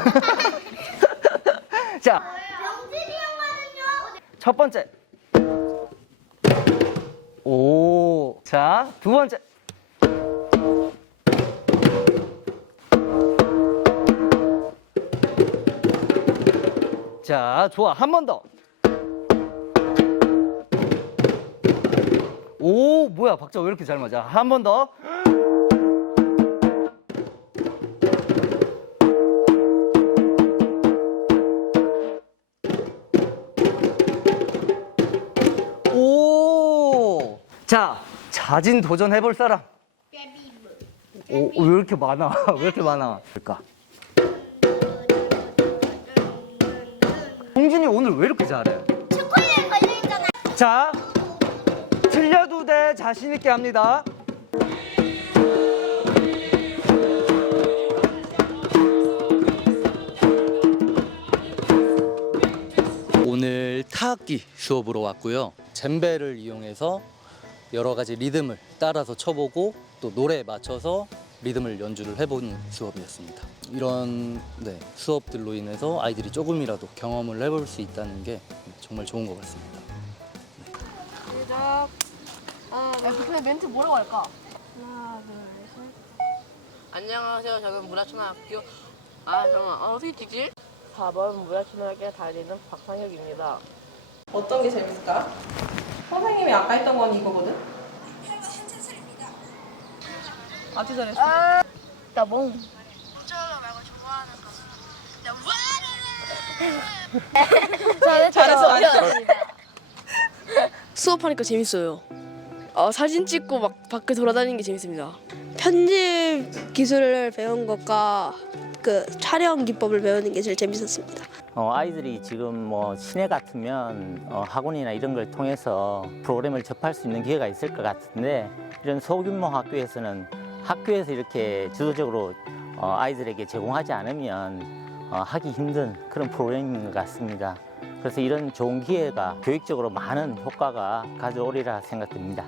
자. 첫 번째. 오. 자, 두 번째. 자, 좋아. 한 번 더. 오, 뭐야. 박자 왜 이렇게 잘 맞아? 한 번 더. 자, 자진 도전해볼 사람. 오, 왜 이렇게 많아? 왜 이렇게 많아? 그러니까. 홍준이 오늘 왜 이렇게 잘해? 초콜릿 걸려있잖아. 자, 틀려도 돼. 자신있게 합니다. 오늘 타악기 수업으로 왔고요. 젬베를 이용해서 여러 가지 리듬을 따라서 쳐보고 또 노래에 맞춰서 리듬을 연주를 해본 수업이었습니다. 이런 네, 수업들로 인해서 아이들이 조금이라도 경험을 해볼 수 있다는 게 정말 좋은 것 같습니다. 시작. 아, 야, 근데 멘트 뭐라고 할까? 하나, 둘, 셋. 안녕하세요. 저는 문화초등학교 아 잠깐만 어, 어떻게 찍지? 4번 문화초등학교 달리는 박상혁입니다. 어떤 게 재밌을까? 선생님이 아까 했던 건 이거거든? 아주 잘했어. 나 몽. 저는 잘했어, 수업하니까 재밌어요. 어, 사진 찍고 막 밖에 돌아다니는 게 재밌습니다. 편집 기술을 배운 것과 그 촬영 기법을 배우는 게 제일 재밌었습니다. 어, 아이들이 지금 뭐 시내 같으면 어, 학원이나 이런 걸 통해서 프로그램을 접할 수 있는 기회가 있을 것 같은데 이런 소규모 학교에서는 학교에서 이렇게 주도적으로 어, 아이들에게 제공하지 않으면 어, 하기 힘든 그런 프로그램인 것 같습니다. 그래서 이런 좋은 기회가 교육적으로 많은 효과가 가져오리라 생각됩니다.